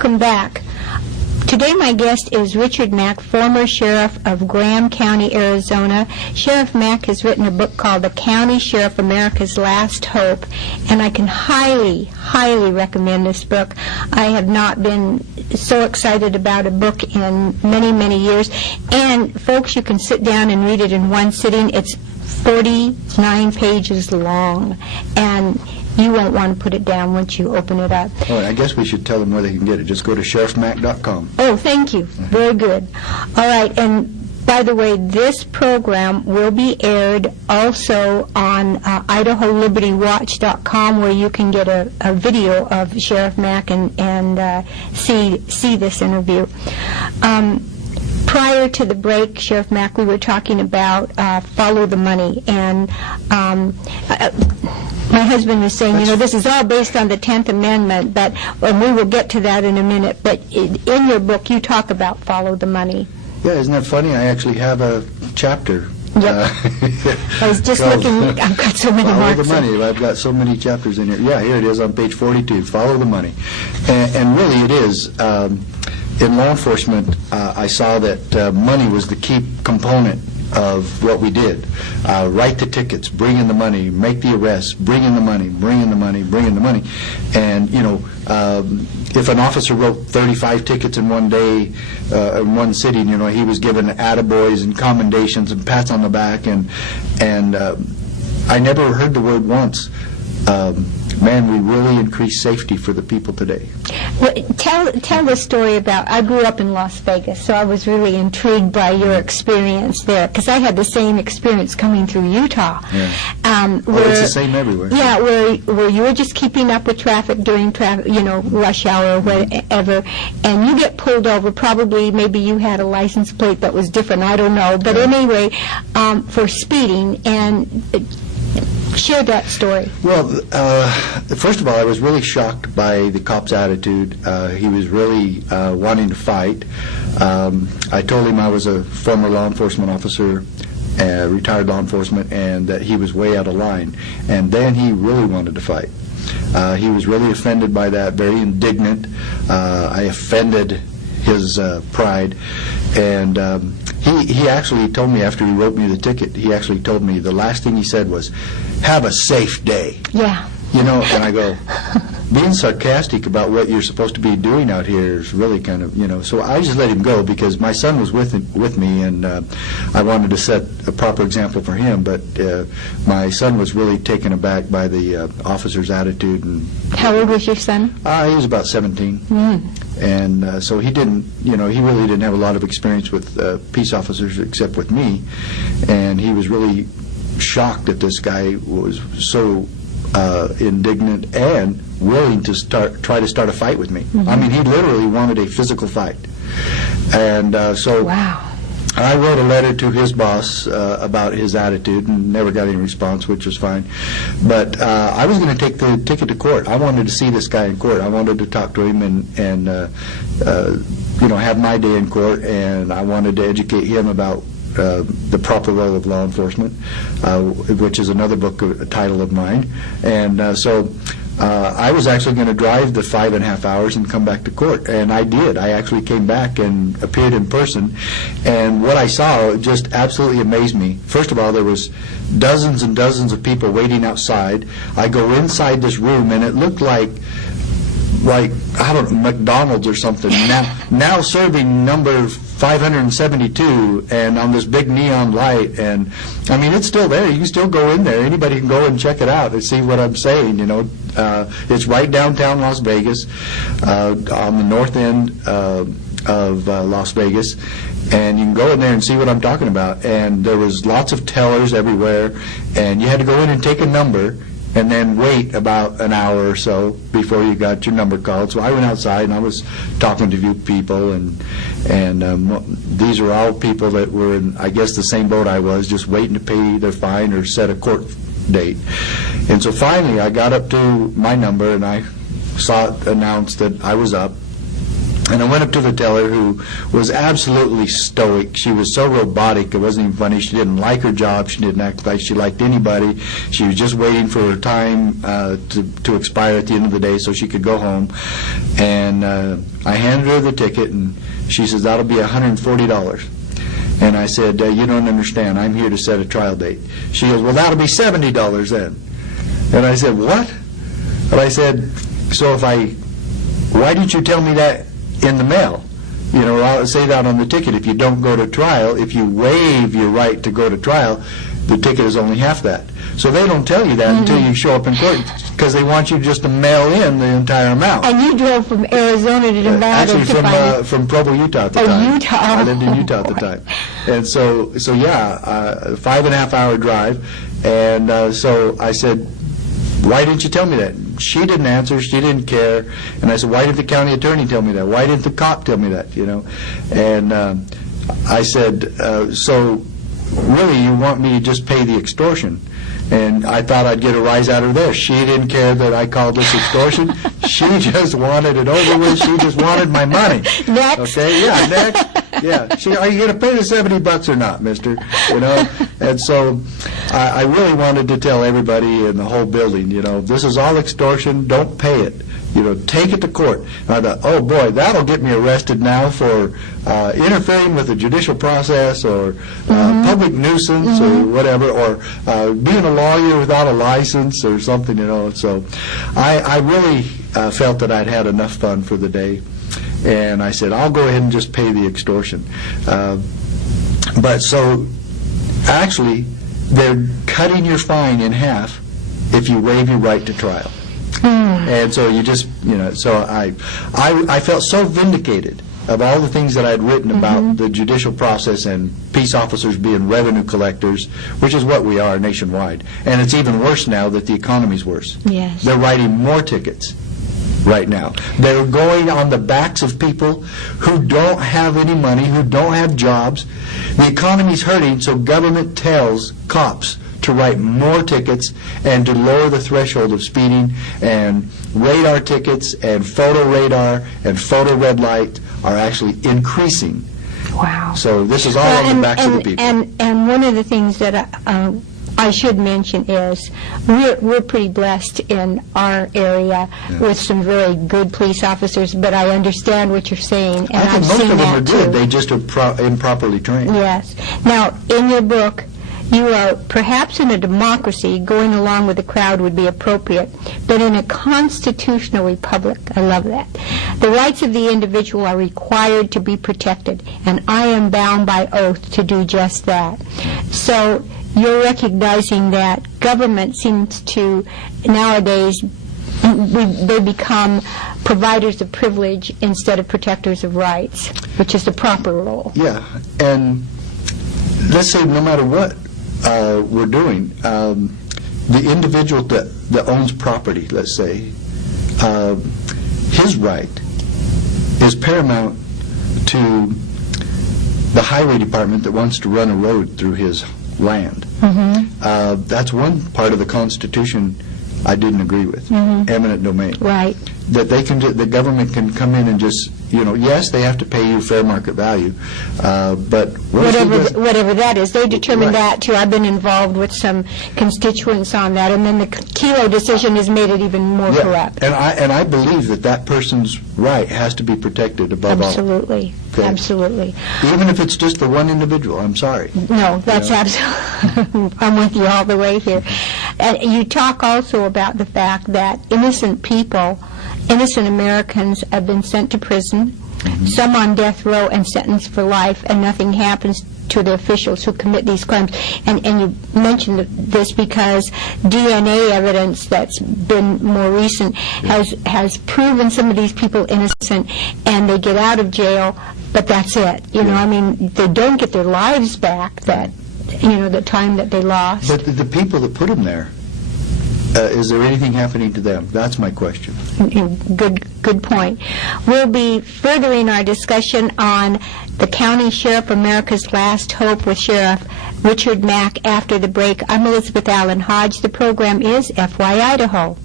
Welcome back. Today my guest is Richard Mack, former sheriff of Graham County, Arizona. Sheriff Mack has written a book called The County Sheriff, America's Last Hope, and I can highly, highly recommend this book. I have not been so excited about a book in many, many years. And folks, you can sit down and read it in one sitting. It's 49 pages long, and you won't want to put it down once you open it up. All right, I guess we should tell them where they can get it. Just go to sheriffmack.com. Oh, thank you. Very good. All right, and by the way, this program will be aired also on IdahoLibertyWatch.com, where you can get a video of Sheriff Mack and see this interview. Prior to the break, Sheriff Mack, we were talking about follow the money, and my husband was saying, this is all based on the 10th Amendment, but we will get to that in a minute. But in your book, you talk about follow the money. Yeah, isn't that funny? I actually have a chapter. Yep. I was just looking. I've got so many Follow marks. the money. I've got so many chapters in here. Yeah, here it is on page 42. Follow the money. And really it is. In law enforcement, I saw that money was the key component of what we did. Write the tickets, bring in the money, make the arrests, bring in the money, bring in the money, bring in the money. And, if an officer wrote 35 tickets in one day, in one sitting, he was given attaboys and commendations and pats on the back. And I never heard the word once, man, we really increase safety for the people today. Well, tell the story about, I grew up in Las Vegas, so I was really intrigued by your experience there, because I had the same experience coming through Utah. Yeah. Where, it's the same everywhere. Yeah, where you were just keeping up with traffic during rush hour or whatever, and you get pulled over. Probably, maybe you had a license plate that was different, I don't know. But anyway, for speeding, and share that story. Well, first of all, I was really shocked by the cop's attitude. He was really wanting to fight. I told him I was a former law enforcement officer, retired law enforcement, and that he was way out of line. And then he really wanted to fight. He was really offended by that, very indignant. I offended his pride. And he actually told me, after he wrote me the ticket, he actually told me, the last thing he said was, "Have a safe day." Yeah. And I go, being sarcastic about what you're supposed to be doing out here is really kind of, so I just let him go, because my son was with me, and I wanted to set a proper example for him, but my son was really taken aback by the officer's attitude. And how old was your son? He was about 17. Mm. And so he didn't, he really didn't have a lot of experience with peace officers except with me, and he was really shocked that this guy was so indignant and willing to try to start a fight with me. Mm-hmm. I mean, he literally wanted a physical fight. And so wow. I wrote a letter to his boss about his attitude, and never got any response, which was fine. But I was going to take the ticket to court. I wanted to see this guy in court. I wanted to talk to him and have my day in court, and I wanted to educate him about the proper role of law enforcement, which is another book, a title of mine. And so I was actually going to drive the 5.5 hours and come back to court, and I did. I actually came back and appeared in person, and what I saw just absolutely amazed me. First of all, there was dozens and dozens of people waiting outside. I go inside this room, and it looked like I don't know, McDonald's or something. Now serving number 572, and on this big neon light, and I mean, it's still there. You can still go in there. Anybody can go and check it out and see what I'm saying. It's right downtown Las Vegas, on the north end of Las Vegas, and you can go in there and see what I'm talking about. And there was lots of tellers everywhere, and you had to go in and take a number, and then wait about an hour or so before you got your number called. So I went outside and I was talking to a few people, and these are all people that were in, I guess, the same boat I was, just waiting to pay their fine or set a court date. And so finally I got up to my number, and I saw it announced that I was up. And I went up to the teller, who was absolutely stoic. She was so robotic, it wasn't even funny. She didn't like her job. She didn't act like she liked anybody. She was just waiting for her time to expire at the end of the day so she could go home. And I handed her the ticket, and she says, "That'll be $140. And I said, "You don't understand. I'm here to set a trial date." She goes, "Well, that'll be $70 then." And I said, "What?" And I said, "So why didn't you tell me that in the mail? You know, I'll say that on the ticket. If you don't go to trial, if you waive your right to go to trial, the ticket is only half that." So they don't tell you that until you show up in court, because they want you just to mail in the entire amount. And you drove from Arizona to Nevada Actually, to find from Provo, Utah at the time. Utah. I lived in Utah at the time. And so yeah, 5.5 hour drive. And so I said, "Why didn't you tell me that?" She didn't answer. She didn't care. And I said, "Why didn't the county attorney tell me that? Why didn't the cop tell me that?" You know. And I said, "So really, you want me to just pay the extortion?" And I thought I'd get a rise out of this. She didn't care that I called this extortion. She just wanted it over with. She just wanted my money. Next. Okay, yeah, next. Yeah. Are you going to pay the $70 or not, mister? You know? And so I really wanted to tell everybody in the whole building, you know, this is all extortion. Don't pay it. You know, take it to court. And I thought, oh boy, that'll get me arrested now for interfering with the judicial process, or public nuisance, or whatever, or being a lawyer without a license or something, you know. So I really felt that I'd had enough fun for the day, and I said, I'll go ahead and just pay the extortion. But so actually, they're cutting your fine in half if you waive your right to trial. And so you just, you know, so I felt so vindicated of all the things that I'd written about the judicial process and peace officers being revenue collectors, which is what we are nationwide. And it's even worse now that the economy's worse. Yes. They're writing more tickets right now. They're going on the backs of people who don't have any money, who don't have jobs. The economy's hurting, so government tells cops to write more tickets and to lower the threshold of speeding, and radar tickets and photo radar and photo red light are actually increasing. Wow. So this is all on the backs of the people. And one of the things that I should mention is we're pretty blessed in our area with some really good police officers, but I understand what you're saying, and I think I've most seen of them that are too. good. They just are improperly trained. Yes. Now, in your book, you are, perhaps in a democracy, going along with the crowd would be appropriate, but in a constitutional republic, I love that, the rights of the individual are required to be protected, and I am bound by oath to do just that. So you're recognizing that government seems to, nowadays, they become providers of privilege instead of protectors of rights, which is the proper role. Yeah, and let's say no matter what we're doing, the individual that owns property, let's say, his right is paramount to the highway department that wants to run a road through his land. That's one part of the Constitution I didn't agree with, eminent domain. Right. That they can, the government can come in and just, you know, yes, they have to pay you fair market value, but whatever that is, they determine Right. that too. I've been involved with some constituents on that, and then the Kelo decision has made it even more corrupt. And I believe that person's right has to be protected above all. Absolutely. Okay. Absolutely. Even if it's just for one individual, I'm sorry. No, that's absolutely, I'm with you all the way here. And you talk also about the fact that innocent people, innocent Americans have been sent to prison, some on death row and sentenced for life, and nothing happens to the officials who commit these crimes. And you mentioned this because DNA evidence that's been more recent has proven some of these people innocent, and they get out of jail, but that's it. You know, I mean, they don't get their lives back, that, you know, the time that they lost. But the people that put them there, is there anything happening to them? That's my question. Good point. We'll be furthering our discussion on the County Sheriff America's Last Hope with Sheriff Richard Mack after the break. I'm Elizabeth Allan Hodge. The program is FYIdaho.